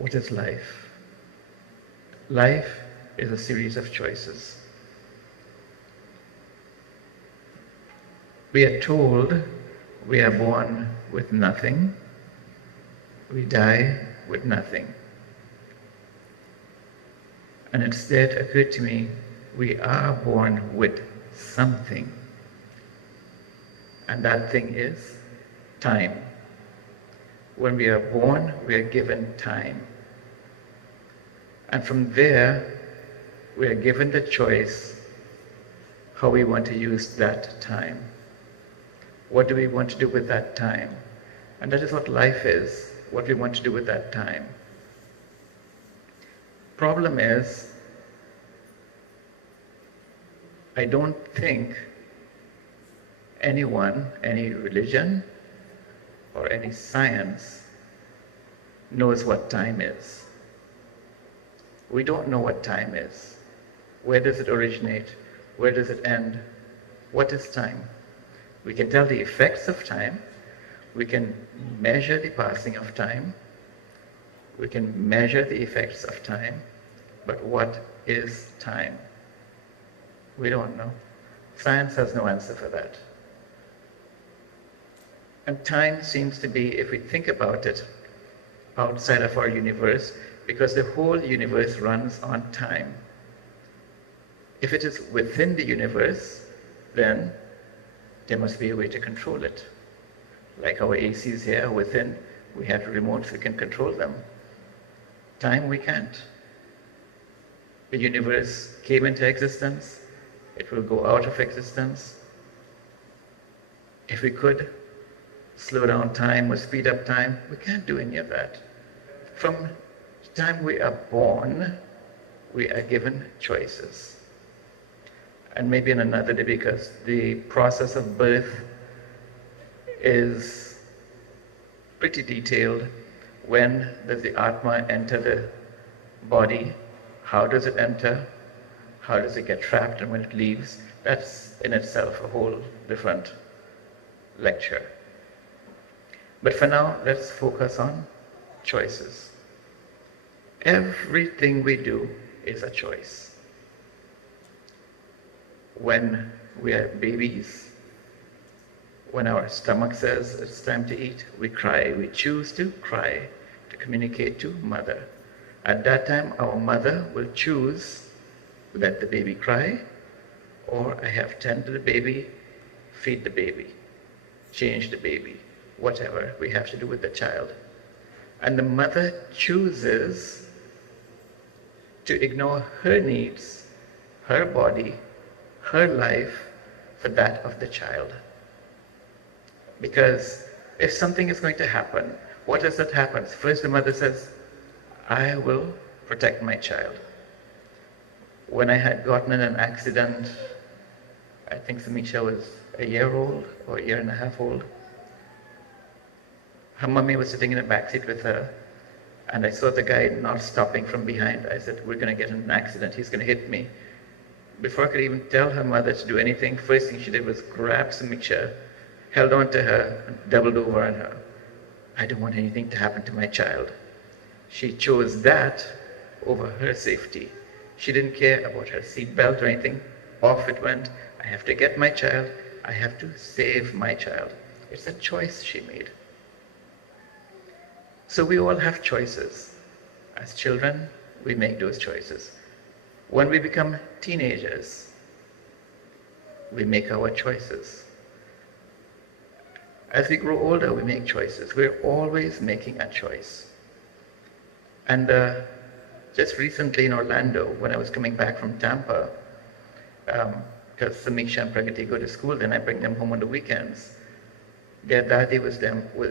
What is life? Life is a series of choices. We are told we are born with nothing, we die with nothing. And instead occurred to me, we are born with something. And that thing is time. When we are born, we are given time. And from there, we are given the choice how we want to use that time. What do we want to do with that time? And that is what life is, what we want to do with that time. Problem is, I don't think anyone, any religion, or any science knows what time is. We don't know what time is. Where does it originate? Where does it end? What is time? We can tell the effects of time. We can measure the passing of time. We can measure the effects of time. But what is time? We don't know. Science has no answer for that. And time seems to be, if we think about it, outside of our universe, because the whole universe runs on time. If it is within the universe, then there must be a way to control it. Like our ACs here within, we have remotes, we can control them. Time we can't. The universe came into existence, it will go out of existence. If we could slow down time or speed up time, we can't do any of that. From the time we are born, we are given choices. And maybe in another day, because the process of birth is pretty detailed. When does the Atma enter the body? How does it enter? How does it get trapped? And when it leaves? That's in itself a whole different lecture. But for now, let's focus on choices. Everything we do is a choice. When we are babies, when our stomach says it's time to eat, we cry. We choose to cry to communicate to mother. At that time, our mother will choose to let the baby cry, or I have tend to the baby, feed the baby, change the baby, whatever we have to do with the child. And the mother chooses to ignore her needs, her body, her life for that of the child. Because if something is going to happen, what is that happens? First the mother says, I will protect my child. When I had gotten in an accident, I think Samisha was a year old or a year and a half old. Her mummy was sitting in the back seat with her, and I saw the guy not stopping from behind. I said, we're going to get in an accident, he's going to hit me. Before I could even tell her mother to do anything, first thing she did was grab Samisha, held on to her, and doubled over on her. I don't want anything to happen to my child. She chose that over her safety. She didn't care about her seatbelt or anything. Off it went. I have to get my child. I have to save my child. It's a choice she made. So we all have choices. As children, we make those choices. When we become teenagers, we make our choices. As we grow older, we make choices. We're always making a choice. And just recently in Orlando, when I was coming back from Tampa, because Samisha and Pragati go to school, then I bring them home on the weekends. Their daddy was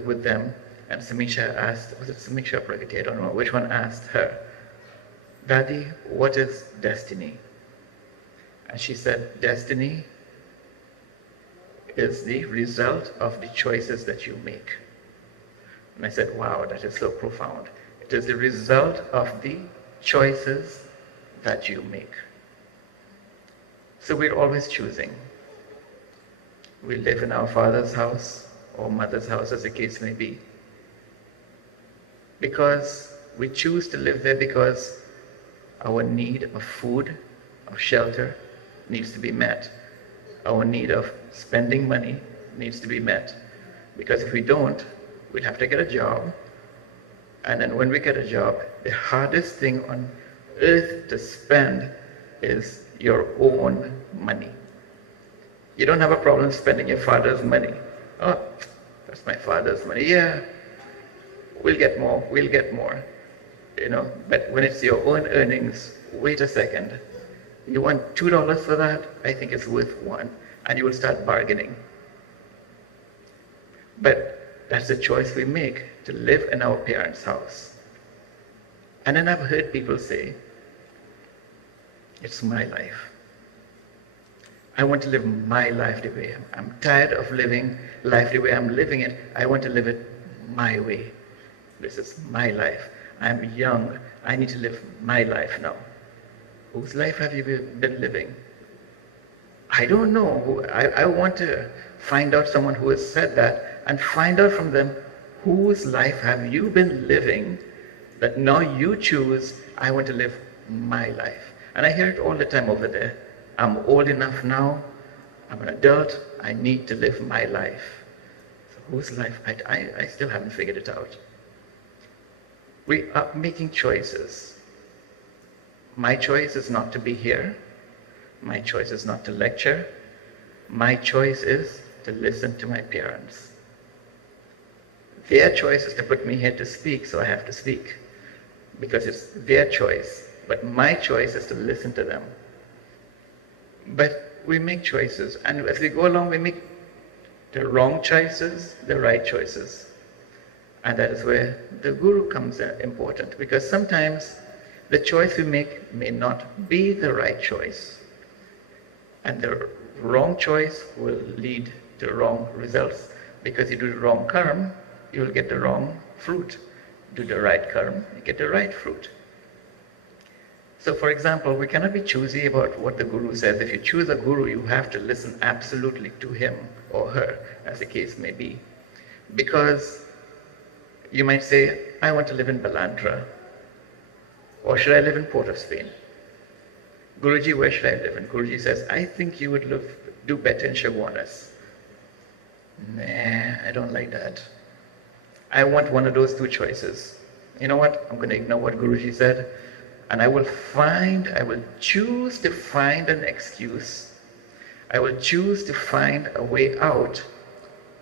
with them, and Samisha asked, was it Samisha or Pragati? I don't know which one asked her, Daddy, what is destiny? And she said, destiny is the result of the choices that you make. And I said, wow, that is so profound. It is the result of the choices that you make. So we're always choosing. We live in our father's house or mother's house, as the case may be, because We choose to live there because our need of food, of shelter needs to be met. Our need of spending money needs to be met. Because if we don't, we'd have to get a job. And then when we get a job, the hardest thing on earth to spend is your own money. You don't have a problem spending your father's money. Oh, that's my father's money. Yeah, we'll get more. But when it's your own earnings, wait a second. You want $2 for that? I think it's worth $1. And you will start bargaining. But that's the choice we make, to live in our parents' house. And then I've heard people say, it's my life. I want to live my life the way I'm tired of living life the way I'm living it. I want to live it my way. This is my life. I'm young. I need to live my life now. Whose life have you been living? I don't know. I want to find out someone who has said that and find out from them, whose life have you been living that now you choose, I want to live my life. And I hear it all the time over there. I'm old enough now. I'm an adult. I need to live my life. So whose life? I still haven't figured it out. We are making choices. My choice is not to be here. My choice is not to lecture. My choice is to listen to my parents. Their choice is to put me here to speak, so I have to speak, because it's their choice. But my choice is to listen to them. But we make choices, and as we go along, we make the wrong choices, the right choices. And that is where the guru comes in important, because sometimes the choice we make may not be the right choice. And the wrong choice will lead to wrong results. Because you do the wrong karma, you will get the wrong fruit. Do the right karma, you get the right fruit. So for example, we cannot be choosy about what the guru says. If you choose a guru, you have to listen absolutely to him or her, as the case may be. Because you might say, I want to live in Balandra. Or should I live in Port of Spain? Guruji, where should I live? And Guruji says, I think you would do better in Chaguanas. Nah, I don't like that. I want one of those two choices. You know what? I'm going to ignore what Guruji said. And I will choose to find an excuse. I will choose to find a way out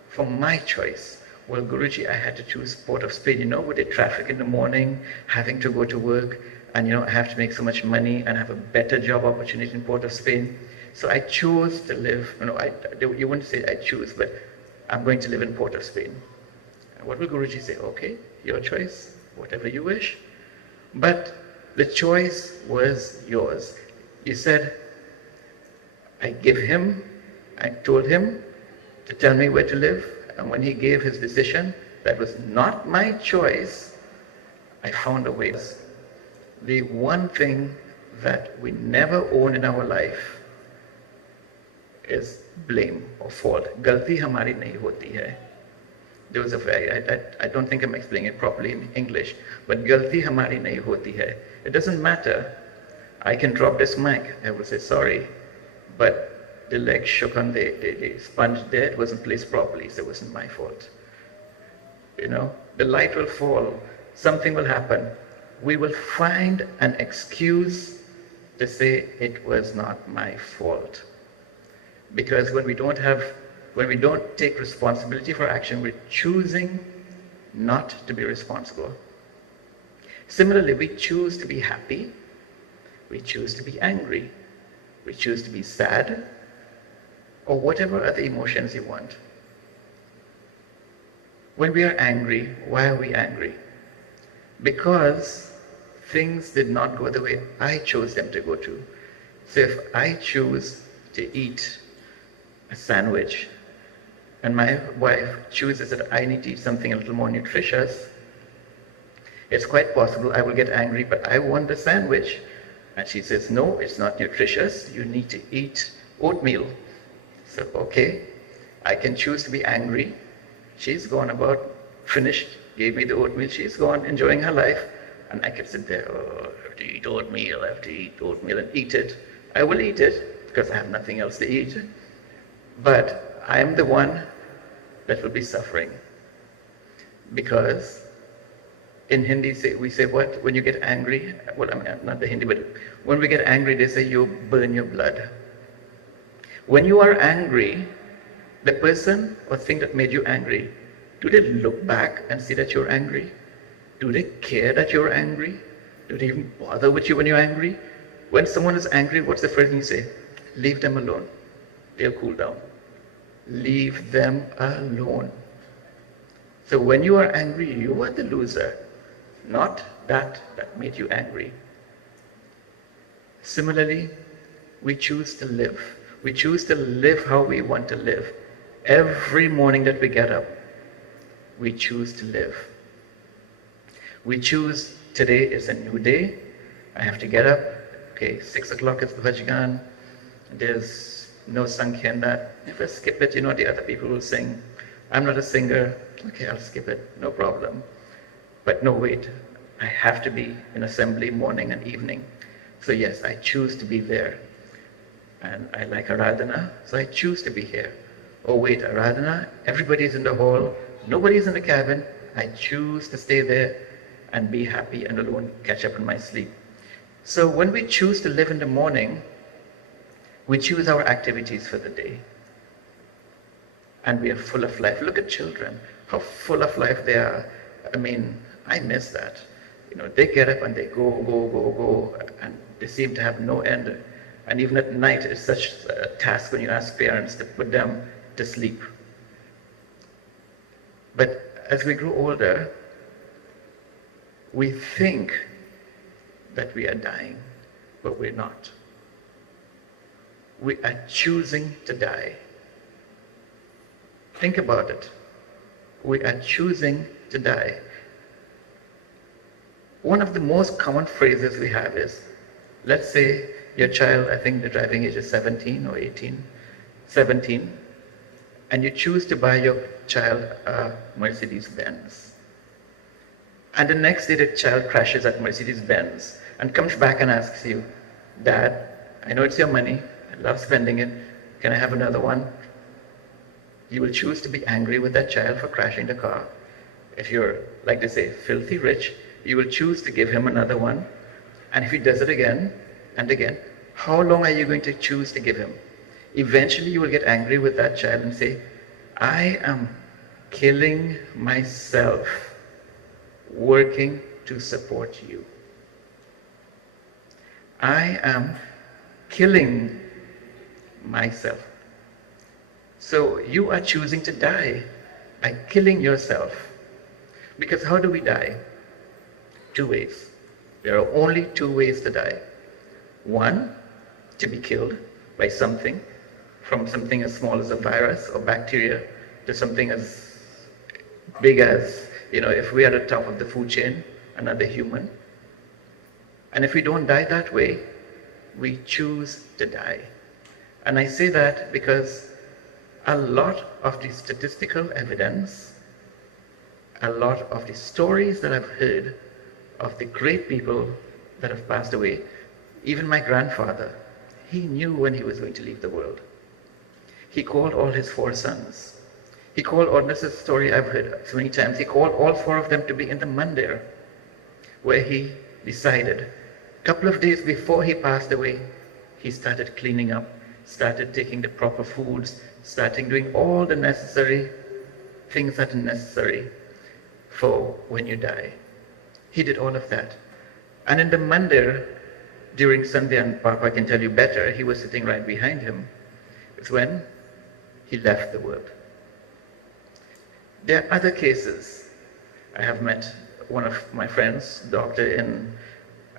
for my choice. Well, Guruji, I had to choose Port of Spain, with the traffic in the morning, having to go to work, and I have to make so much money and have a better job opportunity in Port of Spain. So I chose to live, you wouldn't say I choose, but I'm going to live in Port of Spain. And what will Guruji say? Okay, your choice, whatever you wish. But the choice was yours. You said, I told him to tell me where to live. And when he gave his decision, that was not my choice, I found a way. The one thing that we never own in our life is blame or fault. Galti hamari nahi hoti hai. I don't think I'm explaining it properly in English, but galti hamari nahi hoti hai. It doesn't matter. I can drop this mic. I will say sorry, but the leg shook on the sponge there. It wasn't placed properly, so it wasn't my fault. The light will fall. Something will happen. We will find an excuse to say it was not my fault. Because when we don't take responsibility for action, we're choosing not to be responsible. Similarly, we choose to be happy. We choose to be angry. We choose to be sad, or whatever other emotions you want. When we are angry, why are we angry? Because things did not go the way I chose them to go to. So if I choose to eat a sandwich, and my wife chooses that I need to eat something a little more nutritious, it's quite possible I will get angry, but I want the sandwich. And she says, no, it's not nutritious. You need to eat oatmeal. So, okay, I can choose to be angry. She's gone about, finished, gave me the oatmeal. She's gone, enjoying her life. And I could sit there, oh, I have to eat oatmeal, I have to eat oatmeal and eat it. I will eat it because I have nothing else to eat. But I am the one that will be suffering. Because in Hindi, we say what? When you get angry, well, I mean, not the Hindi, but when we get angry, they say you burn your blood. When you are angry, the person or thing that made you angry, do they look back and see that you're angry? Do they care that you're angry? Do they even bother with you when you're angry? When someone is angry, what's the first thing you say? Leave them alone. They'll cool down. Leave them alone. So when you are angry, you are the loser, not that made you angry. Similarly, we choose to live. We choose to live how we want to live. Every morning that we get up, we choose to live. We choose, today is a new day. I have to get up. Okay, 6 o'clock is the Vajgan. There's no Sankhya. If I skip it, the other people will sing. I'm not a singer. Okay, I'll skip it. No problem. But no, wait. I have to be in assembly morning and evening. So yes, I choose to be there. And I like Aradhana, so I choose to be here. Oh wait, Aradhana, everybody's in the hall, nobody's in the cabin. I choose to stay there and be happy and alone, catch up in my sleep. So when we choose to live in the morning, we choose our activities for the day. And we are full of life. Look at children, how full of life they are. I mean, I miss that. They get up and they go, and they seem to have no end. And even at night, it's such a task when you ask parents to put them to sleep. But as we grow older, we think that we are dying, but we're not. We are choosing to die. Think about it. We are choosing to die. One of the most common phrases we have is, let's say your child, I think the driving age is 17 or 18, 17, and you choose to buy your child a Mercedes-Benz. And the next day the child crashes at Mercedes-Benz and comes back and asks you, Dad, I know it's your money, I love spending it, can I have another one? You will choose to be angry with that child for crashing the car. If you're, like they say, filthy rich, you will choose to give him another one. And if he does it again and again, how long are you going to choose to give him? Eventually you will get angry with that child and say, I am killing myself working to support you. I am killing myself. So you are choosing to die by killing yourself. Because how do we die? 2 ways. There are only 2 ways to die. One, to be killed by something, from something as small as a virus or bacteria to something as big as, if we are at the top of the food chain, another human. And if we don't die that way, we choose to die. And I say that because a lot of the statistical evidence, a lot of the stories that I've heard of the great people that have passed away, even my grandfather, he knew when he was going to leave the world. He called all his 4 sons. He called, or this is a story I've heard so many times, he called all 4 of them to be in the mandir, where he decided. A couple of days before he passed away, he started cleaning up, started taking the proper foods, starting doing all the necessary things that are necessary for when you die. He did all of that. And in the mandir, during Sunday, and Papa can tell you better, he was sitting right behind him, is when he left the world. There are other cases. I have met one of my friends, doctor in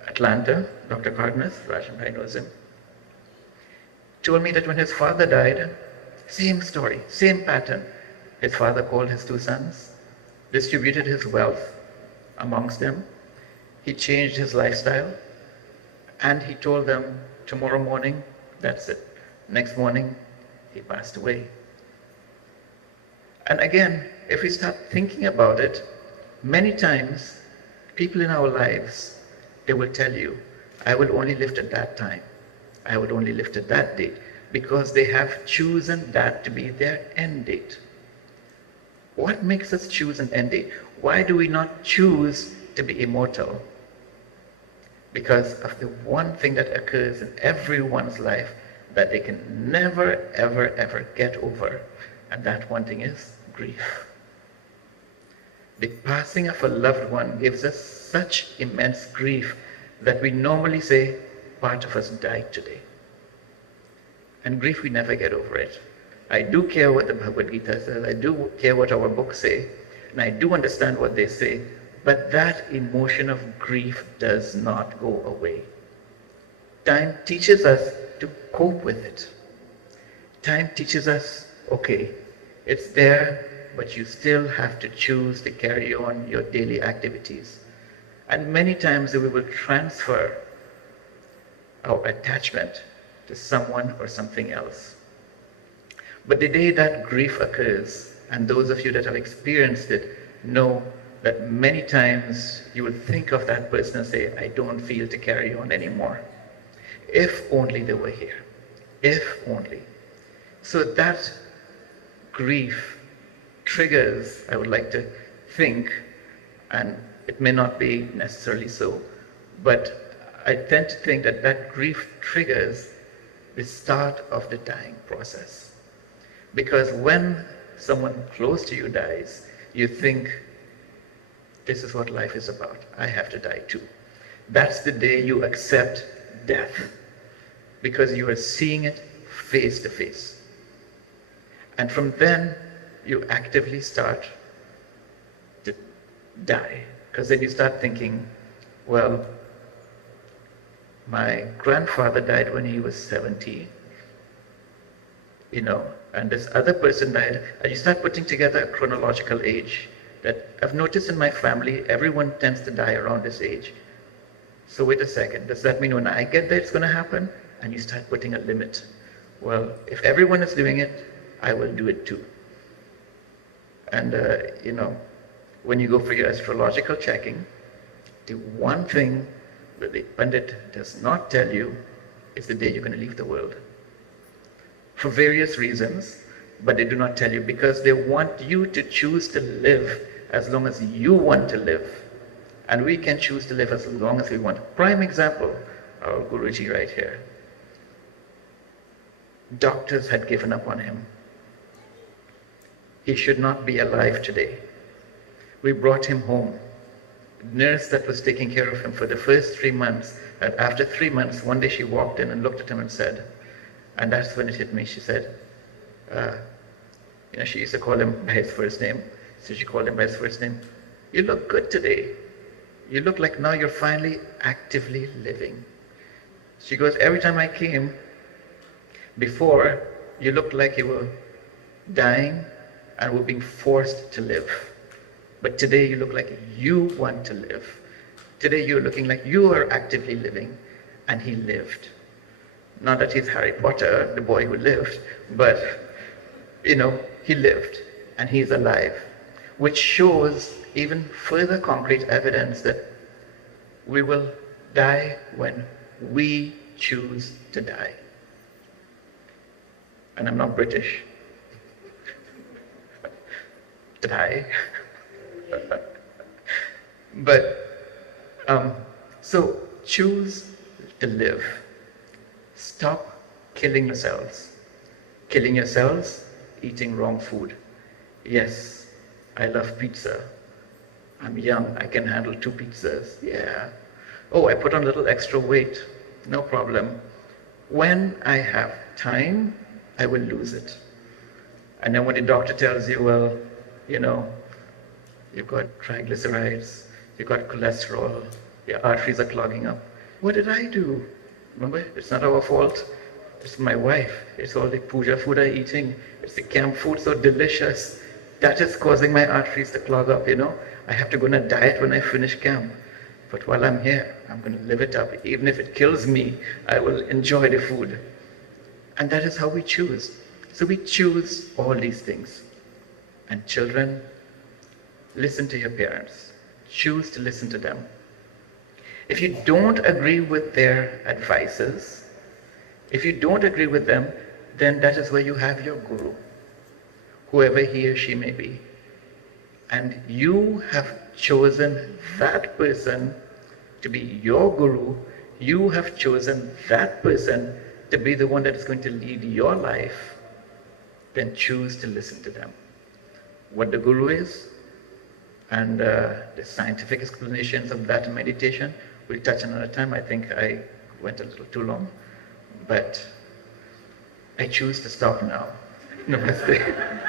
Atlanta, Dr. Cardenas, Rajan knows him, told me that when his father died, same story, same pattern. His father called his 2 sons, distributed his wealth amongst them. He changed his lifestyle, and he told them, tomorrow morning, that's it. Next morning, he passed away. And again, if we start thinking about it, many times people in our lives, they will tell you, I will only lift at that time. I would only lift at that date, because they have chosen that to be their end date. What makes us choose an end date? Why do we not choose to be immortal? Because of the one thing that occurs in everyone's life that they can never, ever, ever get over. And that one thing is grief. The passing of a loved one gives us such immense grief that we normally say, part of us died today. And grief, we never get over it. I do care what the Bhagavad Gita says, I do care what our books say, and I do understand what they say, but that emotion of grief does not go away. Time teaches us to cope with it. Time teaches us, okay, it's there, but you still have to choose to carry on your daily activities. And many times we will transfer our attachment to someone or something else. But the day that grief occurs, and those of you that have experienced it know that many times you will think of that person and say, I don't feel to carry on anymore. If only they were here. If only. So that grief triggers, I would like to think, and it may not be necessarily so, but I tend to think that that grief triggers the start of the dying process. Because when someone close to you dies, you think, this is what life is about. I have to die too. That's the day you accept death, because you are seeing it face to face. And from then, you actively start to die. Because then you start thinking, well, my grandfather died when he was 70, and this other person died, and you start putting together a chronological age that I've noticed in my family, everyone tends to die around this age. So wait a second, does that mean when I get there it's going to happen? And you start putting a limit. Well, if everyone is doing it, I will do it too. And, when you go for your astrological checking, the one thing that the Pandit does not tell you is the day you're going to leave the world. For various reasons, but they do not tell you because they want you to choose to live as long as you want to live. And we can choose to live as long as we want. Prime example, our Guruji right here. Doctors had given up on him. He should not be alive today. We brought him home. The nurse that was taking care of him for the first 3 months, and after 3 months, one day she walked in and looked at him and said, and that's when it hit me, she said, she used to call him by his first name, so she called him by his first name, you look good today. You look like now you're finally actively living. She goes, every time I came, before, you looked like you were dying and were being forced to live. But today you look like you want to live. Today you're looking like you are actively living, and he lived. Not that he's Harry Potter, the boy who lived, but, he lived, and he's alive, which shows even further concrete evidence that we will die when we choose to die. And I'm not British. To die. But, so choose to live. Stop killing yourselves. Killing yourselves, eating wrong food. Yes, I love pizza. I'm young, I can handle 2 pizzas. Yeah. Oh, I put on a little extra weight. No problem. When I have time, I will lose it. And then when the doctor tells you, well, you've got triglycerides, you've got cholesterol, your arteries are clogging up. What did I do? Remember, it's not our fault. It's my wife. It's all the puja food I'm eating. It's the camp food, so delicious. That is causing my arteries to clog up, I have to go on a diet when I finish camp. But while I'm here, I'm going to live it up. Even if it kills me, I will enjoy the food. And that is how we choose. So we choose all these things. And children, listen to your parents. choose to listen to them. If you don't agree with their advices, if you don't agree with them, then that is where you have your guru, whoever he or she may be. And you have chosen that person to be your guru. You have chosen that person to be the one that is going to lead your life. Then choose to listen to them. What the guru is, and the scientific explanations of that meditation, we'll touch another time. I think I went a little too long, but I choose to stop now. Namaste.